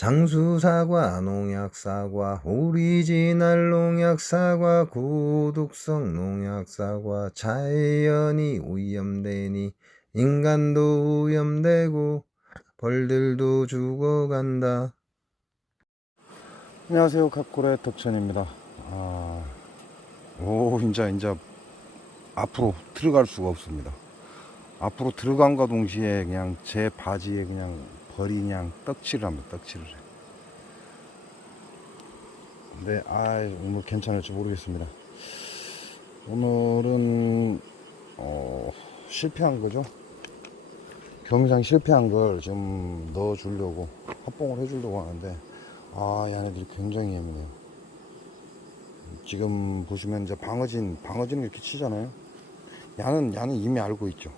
장수사과, 농약사과, 오리지널 농약사과, 고독성 농약사과, 자연이 오염되니 인간도 오염되고 벌들도 죽어간다. 안녕하세요. 각고의 덕천입니다. 이제 앞으로 들어갈 수가 없습니다. 앞으로 들어간과 동시에 그냥 제 바지에 그냥 벌이 그냥 떡칠을 합니다. 떡칠을 해. 근데 오늘 괜찮을지 모르겠습니다. 오늘은 실패한 거죠. 경상 실패한 걸 좀 넣어주려고 합봉을 해주려고 하는데 얘네들이 굉장히 예민해요. 지금 보시면 이제 방어진을 이렇게 치잖아요. 야는 이미 알고 있죠.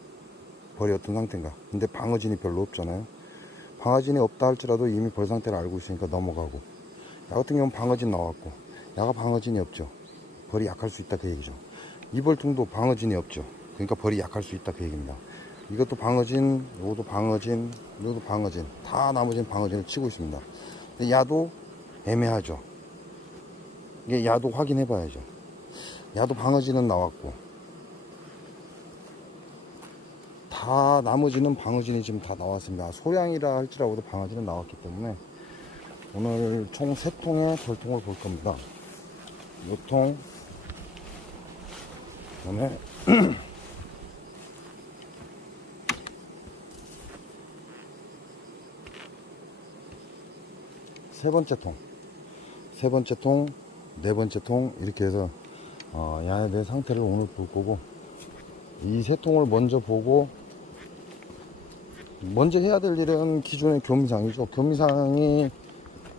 벌이 어떤 상태인가. 근데 방어진이 별로 없잖아요. 방어진이 없다 할지라도 이미 벌 상태를 알고 있으니까 넘어가고. 야 같은 경우는 방어진 나왔고, 야가 방어진이 없죠. 벌이 약할 수 있다 그 얘기죠. 이 벌통도 방어진이 없죠. 그러니까 벌이 약할 수 있다 그 얘기입니다. 이것도 방어진, 요것도 방어진, 요것도 방어진. 다 나머지는 방어진을 치고 있습니다. 근데 야도 애매하죠. 이게 야도 확인해 봐야죠. 야도 방어진은 나왔고, 다 나머지는 방어진이 지금 다 나왔습니다. 소량이라 할지라도 방어진은 나왔기 때문에 오늘 총 3통의 벌통을 볼 겁니다. 요 통, 그 다음에 세 번째 통, 네 번째 통, 이렇게 해서 얘네들의 상태를 오늘 볼 거고, 이 세 통을 먼저 보고 먼저 해야 될 일은 기존의 교미상이죠. 교미상이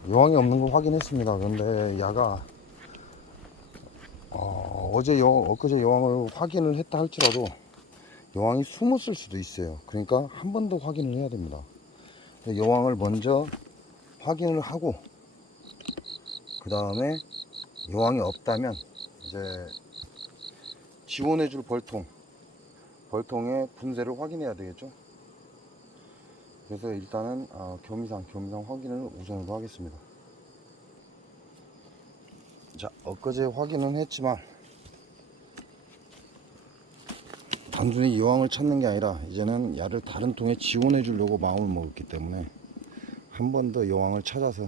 여왕이 없는 걸 확인했습니다. 그런데 야가 엊그제 여왕을 확인을 했다 할지라도 여왕이 숨었을 수도 있어요. 그러니까 한 번 더 확인을 해야 됩니다. 여왕을 먼저 확인을 하고 그 다음에 여왕이 없다면 이제 지원해줄 벌통의 분쇄를 확인해야 되겠죠. 그래서 일단은 교미상 확인을 우선으로 하겠습니다. 자, 엊그제 확인은 했지만 단순히 여왕을 찾는 게 아니라 이제는 야를 다른 통에 지원해 주려고 마음을 먹었기 때문에 한 번 더 여왕을 찾아서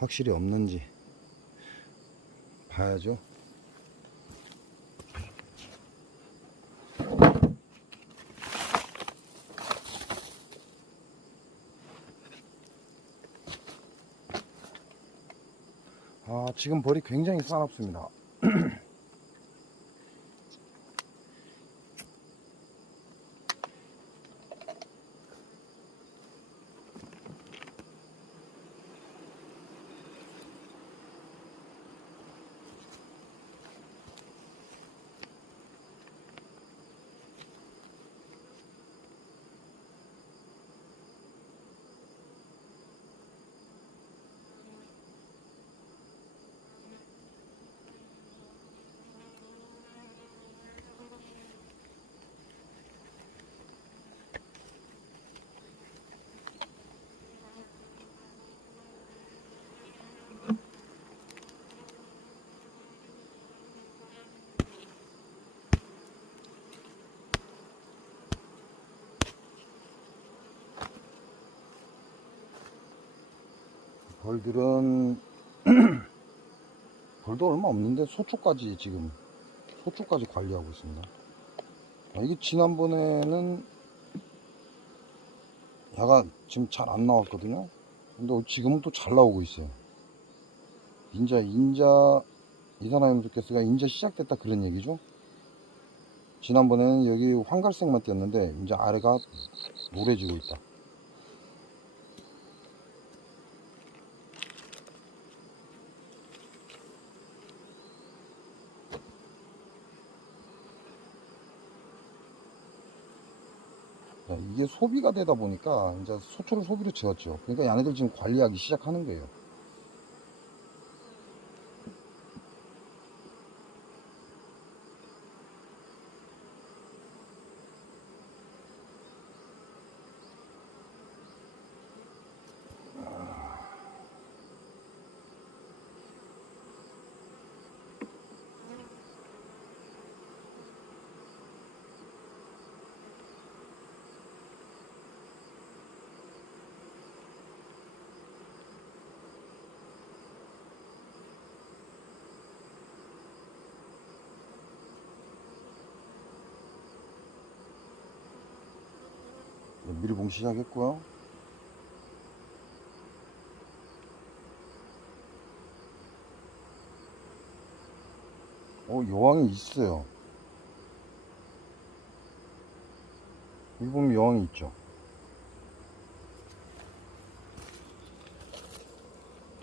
확실히 없는지 봐야죠. 지금 벌이 굉장히 싸납습니다. 벌들은 벌도 얼마 없는데 소초까지 관리하고 있습니다. 이게 지난번에는 야가 지금 잘 안 나왔거든요. 근데 지금은 또 잘 나오고 있어요. 이사나이놈 두께스가 인자 시작됐다 그런 얘기죠. 지난번에는 여기 황갈색만 띄었는데 이제 아래가 노래지고 있다. 이게 소비가 되다 보니까 이제 소초를 소비로 지었죠. 그러니까 얘네들 지금 관리하기 시작하는 거예요. 밀봉 시작했고요. 여왕이 있어요. 밀봉 여왕이 있죠.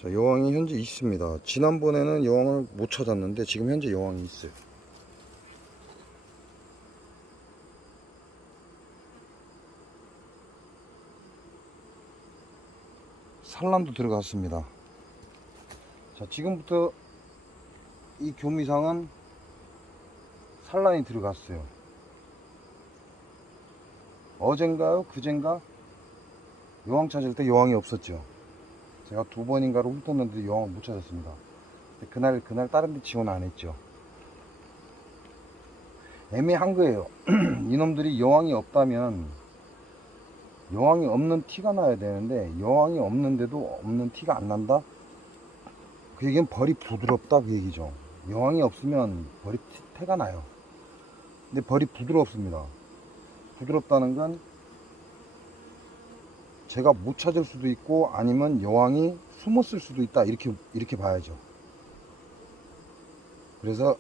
자, 여왕이 현재 있습니다. 지난번에는 여왕을 못 찾았는데 지금 현재 여왕이 있어요. 산란도 들어갔습니다. 자, 지금부터 이 교미상은 산란이 들어갔어요. 어젠가요? 그젠가? 여왕 찾을 때 여왕이 없었죠. 제가 2번인가로 훑었는데 여왕을 못 찾았습니다. 그날 다른 데 지원 안 했죠. 애매한 거예요. 이놈들이 여왕이 없다면 여왕이 없는 티가 나야 되는데 여왕이 없는데도 없는 티가 안 난다? 그 얘기는 벌이 부드럽다 그 얘기죠. 여왕이 없으면 벌이 태가 나요. 근데 벌이 부드럽습니다. 부드럽다는 건 제가 못 찾을 수도 있고 아니면 여왕이 숨었을 수도 있다 이렇게 봐야죠. 그래서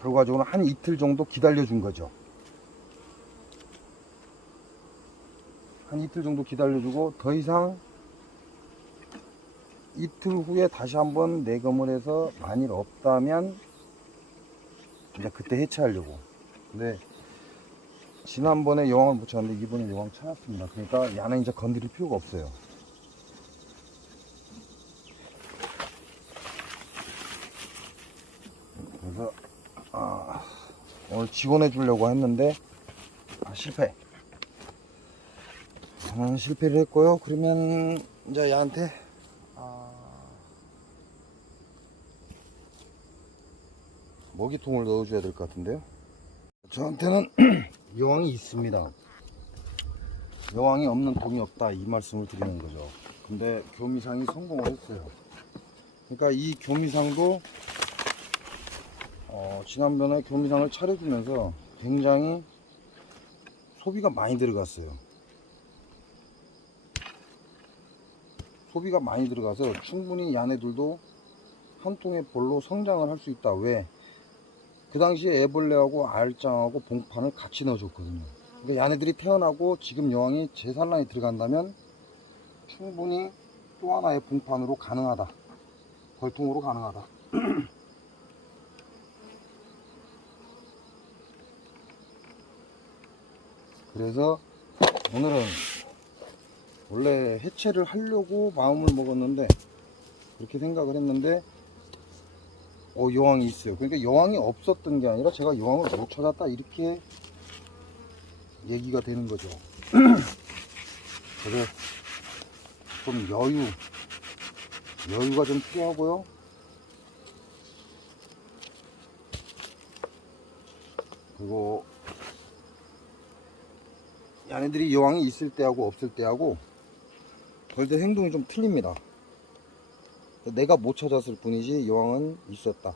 결과적으로 한 이틀 정도 기다려 준 거죠. 한 이틀 정도 기다려 주고 더 이상 이틀 후에 다시 한번 내검을 해서 만일 없다면 이제 그때 해체하려고. 근데 지난번에 여왕을 못 찾았는데 이번에 여왕 찾았습니다. 그러니까 야는 이제 건드릴 필요가 없어요. 그래서 오늘 지원해 주려고 했는데 실패. 저는 실패를 했고요. 그러면 이제 얘한테 먹이통을 넣어줘야 될 것 같은데요. 저한테는 여왕이 있습니다. 여왕이 없는 통이 없다 이 말씀을 드리는 거죠. 근데 교미상이 성공을 했어요. 그러니까 이 교미상도 지난번에 교미상을 차려주면서 굉장히 소비가 많이 들어갔어요. 소비가 많이 들어가서 충분히 야네들도 한 통의 벌로 성장을 할 수 있다. 왜? 그 당시에 애벌레하고 알장하고 봉판을 같이 넣어줬거든요. 그러니까 야네들이 태어나고 지금 여왕이 재산란에 들어간다면 충분히 또 하나의 봉판으로 가능하다. 벌통으로 가능하다. 그래서 오늘은 원래 해체를 하려고 마음을 먹었는데 그렇게 생각을 했는데 여왕이 있어요. 그러니까 여왕이 없었던 게 아니라 제가 여왕을 못 찾았다 이렇게 얘기가 되는 거죠. 그래서 좀 여유가 좀 필요하고요. 그리고 얘네들이 여왕이 있을 때하고 없을 때하고 벌들 행동이 좀 틀립니다. 내가 못 찾았을 뿐이지 여왕은 있었다.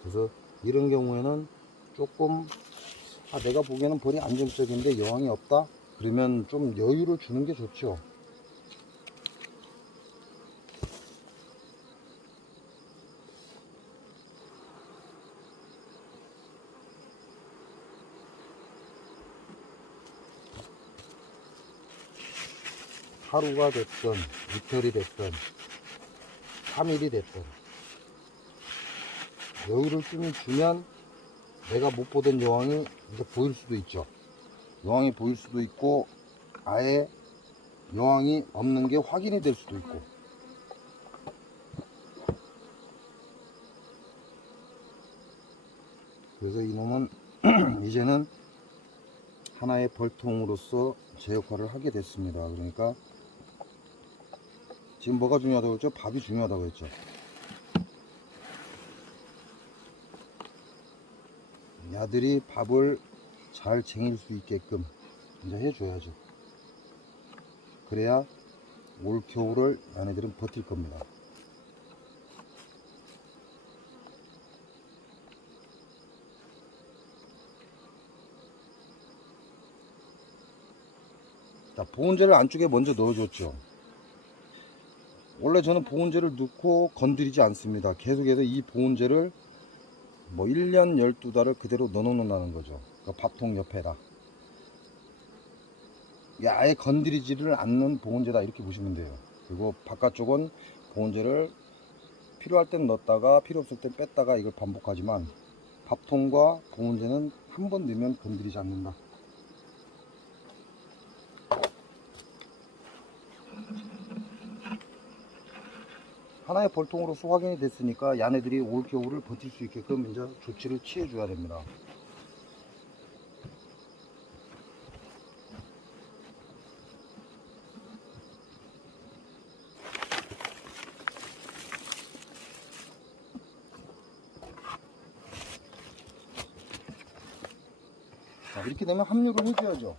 그래서 이런 경우에는 조금 내가 보기에는 벌이 안정적인데 여왕이 없다? 그러면 좀 여유를 주는 게 좋죠. 하루가 됐든 이틀이 됐든 3일이 됐든 여유를 좀 주면 내가 못 보던 여왕이 이제 보일 수도 있죠. 여왕이 보일 수도 있고 아예 여왕이 없는 게 확인이 될 수도 있고. 그래서 이놈은 이제는 하나의 벌통으로서 제 역할을 하게 됐습니다. 그러니까 지금 뭐가 중요하다고 했죠? 밥이 중요하다고 했죠. 야들이 밥을 잘 쟁일 수 있게끔 이제 해줘야죠. 그래야 올 겨울을 얘네들은 버틸 겁니다. 자, 보온재를 안쪽에 먼저 넣어줬죠. 원래 저는 보온재를 넣고 건드리지 않습니다. 계속해서 이 보온재를 뭐 1년 12달을 그대로 넣어놓는다는 거죠. 그 밥통 옆에다. 아예 건드리지를 않는 보온재다 이렇게 보시면 돼요. 그리고 바깥쪽은 보온재를 필요할 땐 넣었다가 필요 없을 땐 뺐다가 이걸 반복하지만 밥통과 보온재는 한 번 넣으면 건드리지 않는다. 하나의 벌통으로서 확인이 됐으니까 야네들이 올 겨울을 버틸 수 있게끔 이제 조치를 취해 줘야 됩니다. 자, 이렇게 되면 합류를 해줘야죠.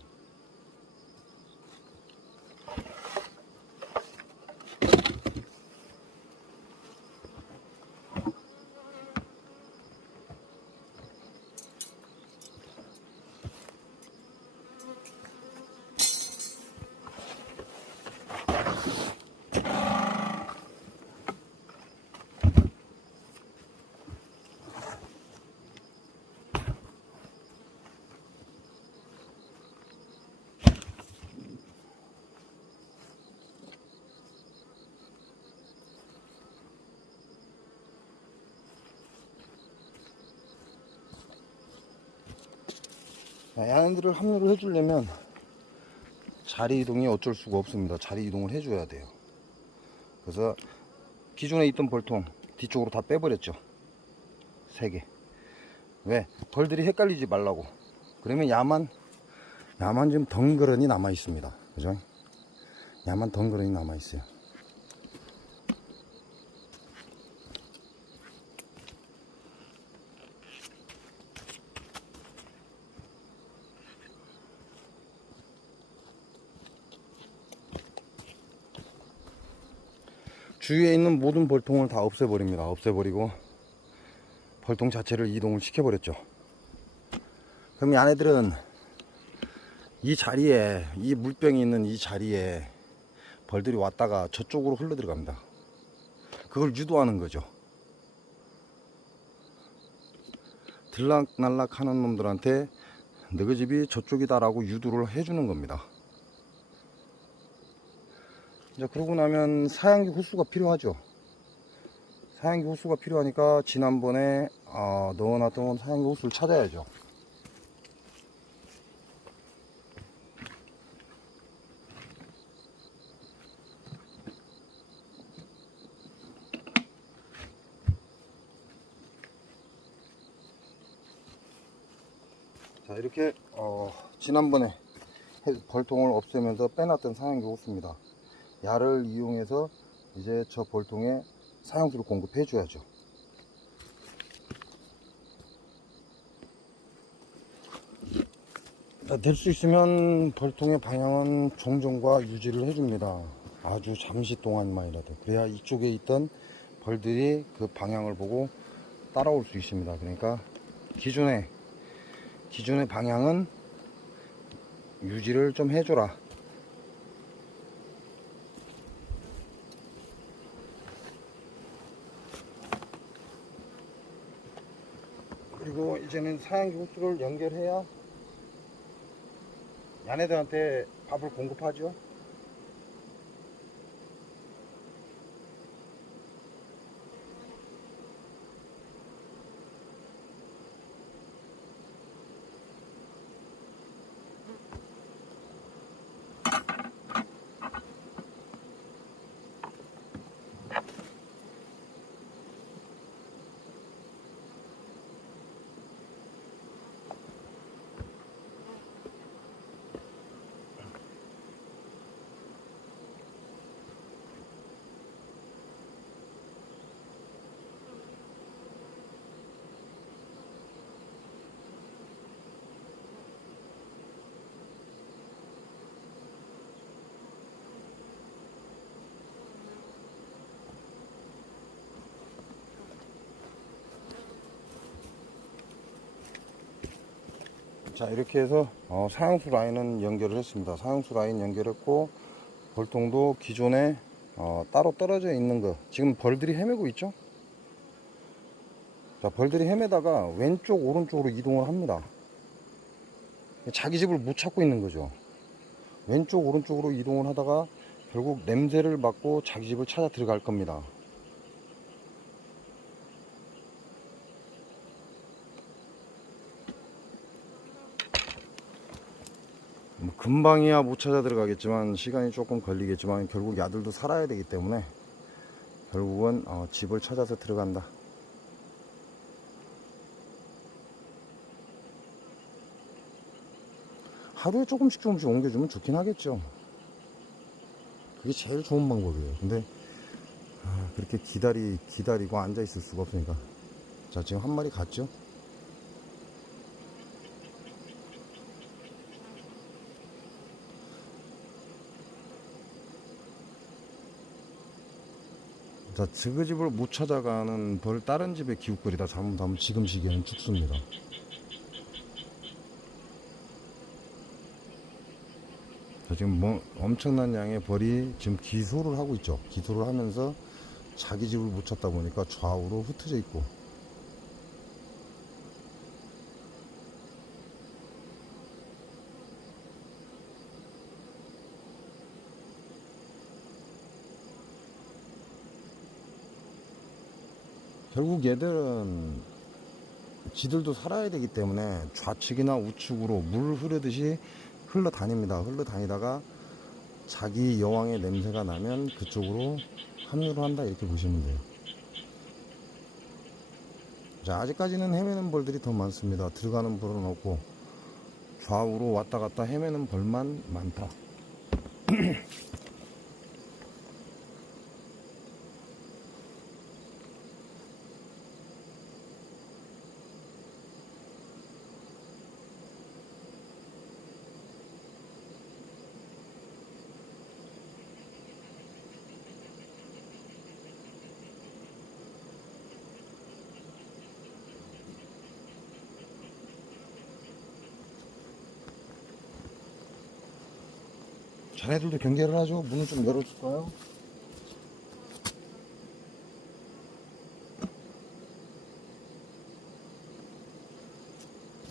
야네들을 합류를 해주려면 자리 이동이 어쩔 수가 없습니다. 자리 이동을 해줘야 돼요. 그래서 기존에 있던 벌통 뒤쪽으로 다 빼버렸죠. 3개. 왜? 벌들이 헷갈리지 말라고. 그러면 야만 좀 덩그러니 남아 있습니다. 그죠? 야만 덩그러니 남아 있어요. 주위에 있는 모든 벌통을 다 없애버립니다. 없애버리고 벌통 자체를 이동을 시켜버렸죠. 그럼 이 안에들은 이 자리에, 이 물병이 있는 이 자리에 벌들이 왔다가 저쪽으로 흘러 들어갑니다. 그걸 유도하는 거죠. 들락날락 하는 놈들한테 너희 집이 저쪽이다라고 유도를 해주는 겁니다. 이제 그러고 나면 사양기 호수가 필요하죠. 사양기 호수가 필요하니까 지난번에 넣어놨던 사양기 호수를 찾아야죠. 자, 이렇게 지난번에 벌통을 없애면서 빼놨던 사양기 호수입니다. 야를 이용해서 이제 저 벌통에 사용수를 공급해 줘야죠. 될 수 있으면 벌통의 방향은 종종과 유지를 해줍니다. 아주 잠시 동안만이라도. 그래야 이쪽에 있던 벌들이 그 방향을 보고 따라올 수 있습니다. 그러니까 기존의 방향은 유지를 좀 해줘라. 그리고 이제는 사양기 호수를 연결해야 야네들한테 밥을 공급하죠. 자, 이렇게 해서 사양수 라인은 연결을 했습니다. 사양수 라인 연결했고, 벌통도 기존에 따로 떨어져 있는 거, 지금 벌들이 헤매고 있죠. 자, 벌들이 헤매다가 왼쪽 오른쪽으로 이동을 합니다. 자기 집을 못 찾고 있는 거죠. 왼쪽 오른쪽으로 이동을 하다가 결국 냄새를 맡고 자기 집을 찾아 들어갈 겁니다. 뭐 금방이야 못 찾아 들어가겠지만 시간이 조금 걸리겠지만 결국 야들도 살아야 되기 때문에 결국은 집을 찾아서 들어간다. 하루에 조금씩 옮겨주면 좋긴 하겠죠. 그게 제일 좋은 방법이에요. 근데 그렇게 기다리고 앉아 있을 수가 없으니까. 자, 지금 한 마리 갔죠. 자, 그 집을 못 찾아가는 벌 다른 집에 기웃거리다 잘못하면 지금 시기에는 죽습니다. 자, 지금 뭐 엄청난 양의 벌이 지금 기소를 하고 있죠. 기소를 하면서 자기 집을 못 찾다 보니까 좌우로 흩어져 있고. 결국 얘들은 지들도 살아야 되기 때문에 좌측이나 우측으로 물 흐르듯이 흘러다닙니다. 흘러다니다가 자기 여왕의 냄새가 나면 그쪽으로 합류를 한다, 이렇게 보시면 돼요. 자, 아직까지는 헤매는 벌들이 더 많습니다. 들어가는 벌은 없고 좌우로 왔다 갔다 헤매는 벌만 많다. 자네들도 경계를 하죠. 문을 좀 열어줄까요?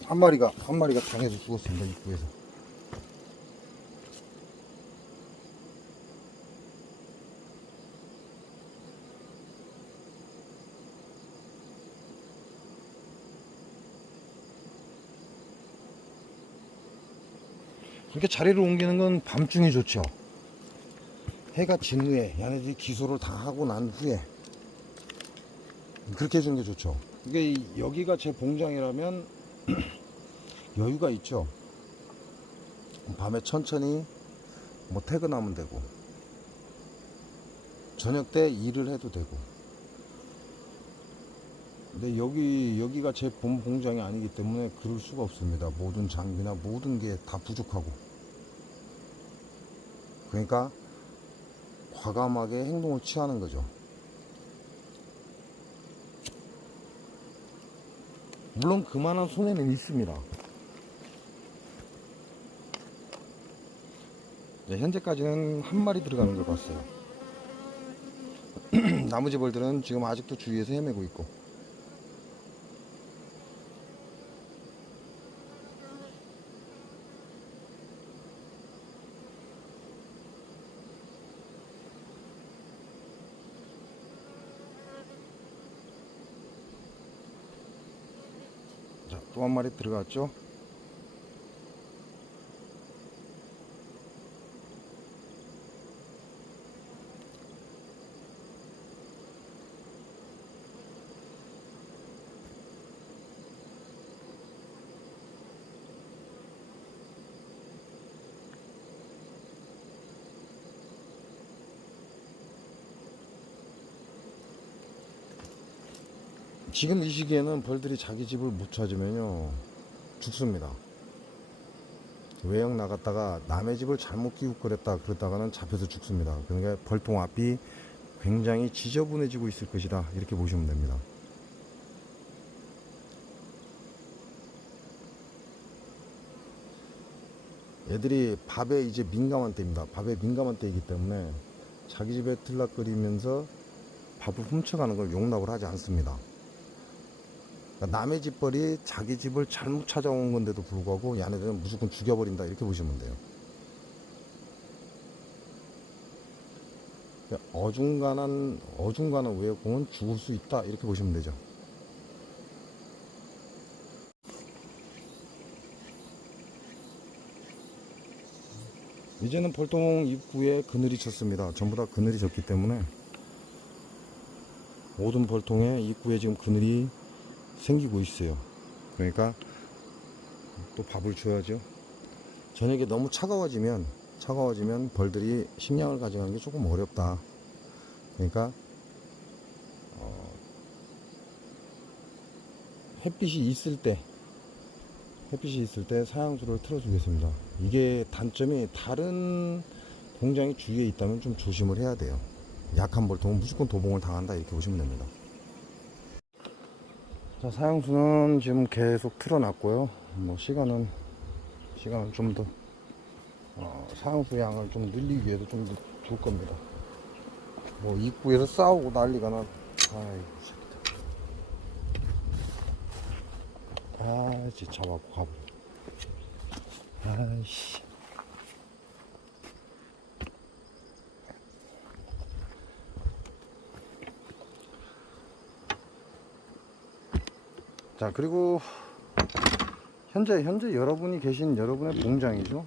한 마리가 당해서 죽었습니다. 입구에서. 이렇게 자리를 옮기는 건 밤중이 좋죠. 해가 진 후에, 얘네들이 기소를 다 하고 난 후에 그렇게 해주는 게 좋죠. 이게 여기가 제 봉장이라면 여유가 있죠. 밤에 천천히 뭐 퇴근하면 되고, 저녁 때 일을 해도 되고. 근데 여기가 제 본 봉장이 아니기 때문에 그럴 수가 없습니다. 모든 장비나 모든 게 다 부족하고. 그러니까 과감하게 행동을 취하는 거죠. 물론 그만한 손해는 있습니다. 네, 현재까지는 한 마리 들어가는 걸 봤어요. 나머지 벌들은 지금 아직도 주위에서 헤매고 있고. 자, 또 한 마리 들어갔죠. 지금 이 시기에는 벌들이 자기 집을 못 찾으면요 죽습니다. 외형 나갔다가 남의 집을 잘못 기웃거렸다 그러다가는 잡혀서 죽습니다. 그러니까 벌통 앞이 굉장히 지저분해지고 있을 것이다, 이렇게 보시면 됩니다. 얘들이 밥에 이제 민감한 때입니다. 밥에 민감한 때이기 때문에 자기 집에 들락거리면서 밥을 훔쳐가는 걸 용납을 하지 않습니다. 그러니까 남의 집벌이 자기 집을 잘못 찾아온 건데도 불구하고 얘네들은 무조건 죽여버린다, 이렇게 보시면 돼요. 어중간한 외공은 죽을 수 있다, 이렇게 보시면 되죠. 이제는 벌통 입구에 그늘이 쳤습니다. 전부 다 그늘이 졌기 때문에 모든 벌통의 입구에 지금 그늘이 생기고 있어요. 그러니까 또 밥을 줘야죠. 저녁에 너무 차가워지면 벌들이 식량을 가져가는 게 조금 어렵다. 그러니까 햇빛이 있을 때 사양수를 틀어주겠습니다. 이게 단점이, 다른 공장이 주위에 있다면 좀 조심을 해야 돼요. 약한 벌통은 무조건 도봉을 당한다, 이렇게 보시면 됩니다. 자, 사양수는 지금 계속 틀어놨고요. 뭐 시간은 좀 더 사양수 양을 좀 늘리기 위해서 좀 더 줄 겁니다. 뭐 입구에서 싸우고 난리가 나. 아이고 새끼들. 진짜 잡아갖고 가버려. 아이씨. 자, 그리고 현재 여러분이 계신 여러분의 봉장이죠.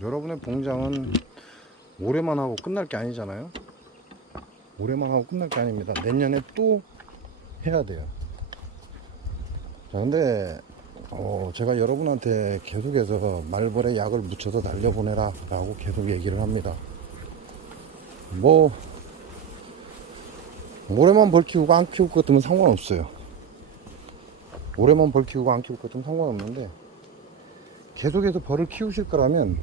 여러분의 봉장은 올해만 하고 끝날 게 아니잖아요. 올해만 하고 끝날 게 아닙니다. 내년에 또 해야 돼요. 자, 근데 제가 여러분한테 계속해서 말벌에 약을 묻혀서 날려보내라 라고 계속 얘기를 합니다. 뭐 올해만 벌 키우고 안 키울 것 같으면 상관없어요. 올해만 벌 키우고 안 키울 것 같으면 상관없는데, 계속해서 벌을 키우실 거라면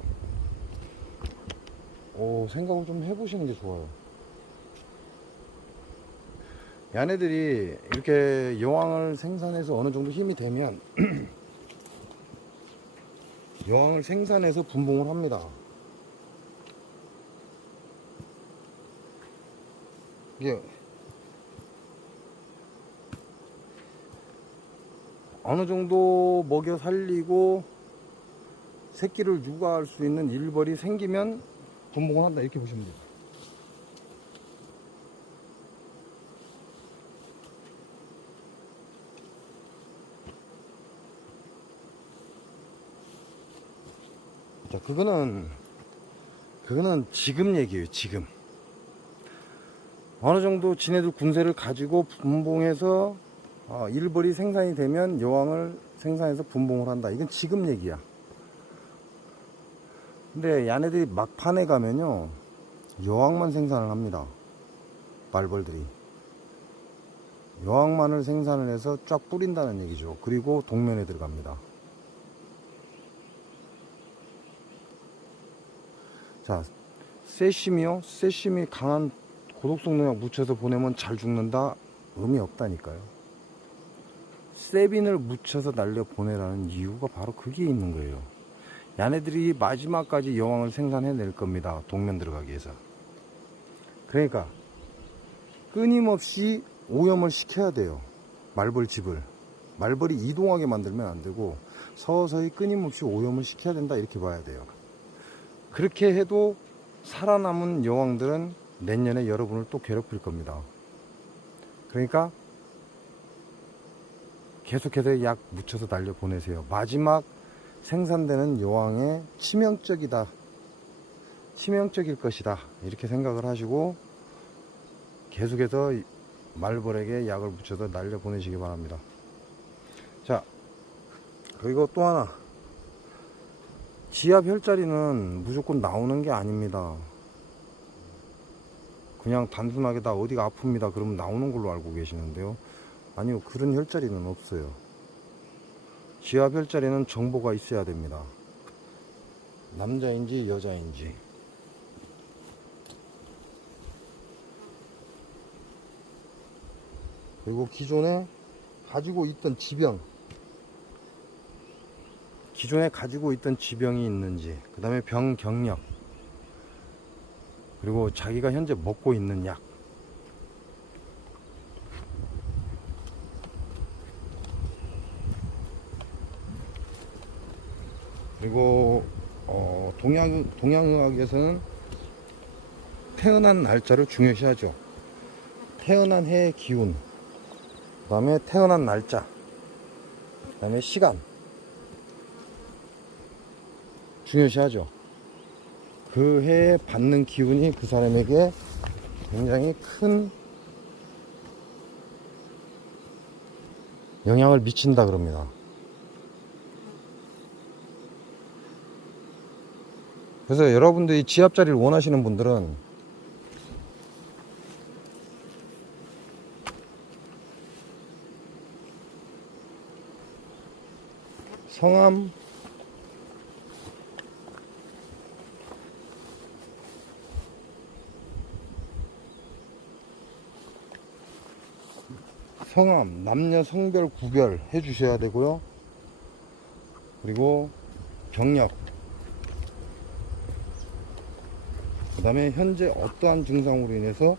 생각을 좀 해보시는 게 좋아요. 얘네들이 이렇게 여왕을 생산해서 어느 정도 힘이 되면 여왕을 생산해서 분봉을 합니다. 이게 어느 정도 먹여 살리고 새끼를 육아할 수 있는 일벌이 생기면 분봉을 한다, 이렇게 보시면 돼요. 자, 그거는 지금 얘기예요. 지금 어느 정도 지네들 군세를 가지고 분봉해서 일벌이 생산이 되면 여왕을 생산해서 분봉을 한다, 이건 지금 얘기야. 근데 얘네들이 막판에 가면요, 여왕만 생산을 합니다. 말벌들이 여왕만을 생산을 해서 쫙 뿌린다는 얘기죠. 그리고 동면에 들어갑니다. 자, 세심이 강한 고독성 농약 묻혀서 보내면 잘 죽는다, 의미 없다니까요. 세빈을 묻혀서 날려 보내라는 이유가 바로 그게 있는 거예요. 얘네들이 마지막까지 여왕을 생산해낼 겁니다. 동면 들어가기 위해서. 그러니까 끊임없이 오염을 시켜야 돼요. 말벌집을. 말벌이 이동하게 만들면 안 되고 서서히 끊임없이 오염을 시켜야 된다, 이렇게 봐야 돼요. 그렇게 해도 살아남은 여왕들은 내년에 여러분을 또 괴롭힐 겁니다. 그러니까 계속해서 약 묻혀서 날려 보내세요. 마지막 생산되는 여왕의 치명적일 것이다, 이렇게 생각을 하시고 계속해서 말벌에게 약을 묻혀서 날려 보내시기 바랍니다. 자, 그리고 또 하나, 지압 혈자리는 무조건 나오는 게 아닙니다. 그냥 단순하게 나 어디가 아픕니다 그러면 나오는 걸로 알고 계시는데요, 아니요, 그런 혈자리는 없어요. 지압 혈자리는 정보가 있어야 됩니다. 남자인지 여자인지. 그리고 기존에 가지고 있던 기존에 가지고 있던 지병이 있는지, 그 다음에 병 경력, 그리고 자기가 현재 먹고 있는 약, 그리고 동양의학에서는 태어난 날짜를 중요시하죠. 태어난 해의 기운, 그 다음에 태어난 날짜, 그 다음에 시간 중요시하죠. 그 해에 받는 기운이 그 사람에게 굉장히 큰 영향을 미친다 그럽니다. 그래서 여러분들이 지압자리를 원하시는 분들은 성함, 남녀 성별 구별 해 주셔야 되고요. 그리고 병력, 그 다음에 현재 어떠한 증상으로 인해서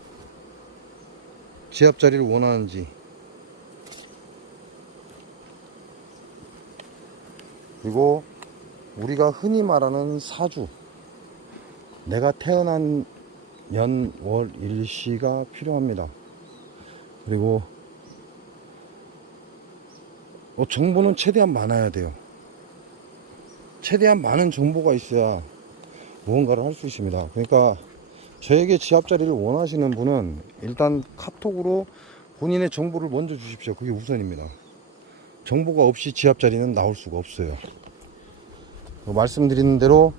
지압자리를 원하는지, 그리고 우리가 흔히 말하는 사주, 내가 태어난 연, 월, 일시가 필요합니다. 그리고 정보는 최대한 많아야 돼요. 최대한 많은 정보가 있어야 무언가를 할 수 있습니다. 그러니까 저에게 지압자리를 원하시는 분은 일단 카톡으로 본인의 정보를 먼저 주십시오. 그게 우선입니다. 정보가 없이 지압자리는 나올 수가 없어요. 말씀드리는 대로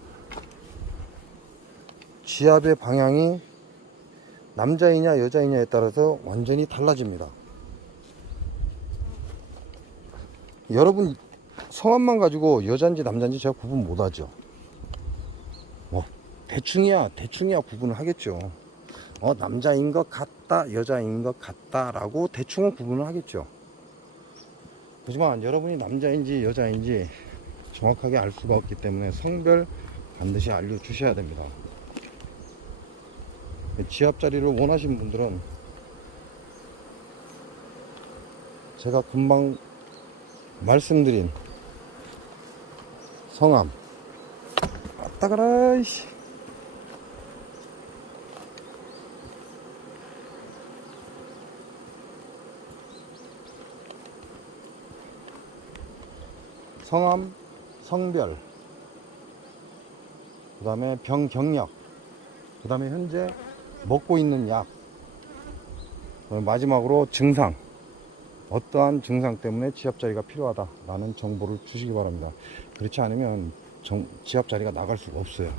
지압의 방향이 남자이냐 여자이냐에 따라서 완전히 달라집니다. 여러분 성함만 가지고 여잔지 남잔지 제가 구분 못하죠. 뭐 대충이야 구분을 하겠죠. 남자인 것 같다 여자인 것 같다 라고 대충은 구분을 하겠죠. 하지만 여러분이 남자인지 여자인지 정확하게 알 수가 없기 때문에 성별 반드시 알려주셔야 됩니다. 지압자리를 원하시는 분들은 제가 금방 말씀드린 성함, 아따 가라 이씨, 성함, 성별, 그 다음에 병 경력, 그 다음에 현재 먹고 있는 약, 마지막으로 증상, 어떠한 증상 때문에 지압자리가 필요하다라는 정보를 주시기 바랍니다. 그렇지 않으면 지압자리가 나갈 수가 없어요.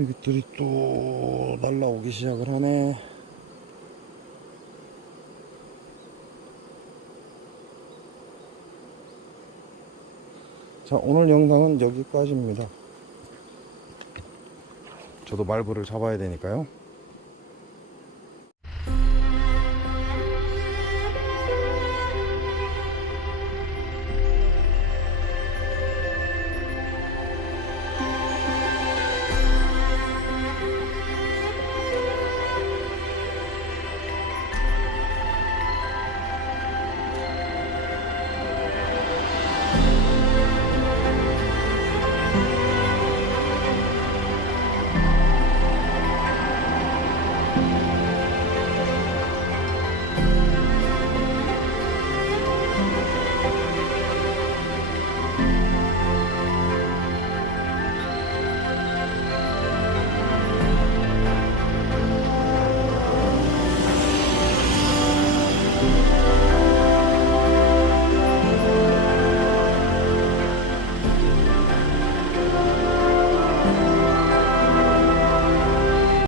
이것들이 또 날라오기 시작을 하네. 자, 오늘 영상은 여기까지입니다. 저도 말벌을 잡아야 되니까요.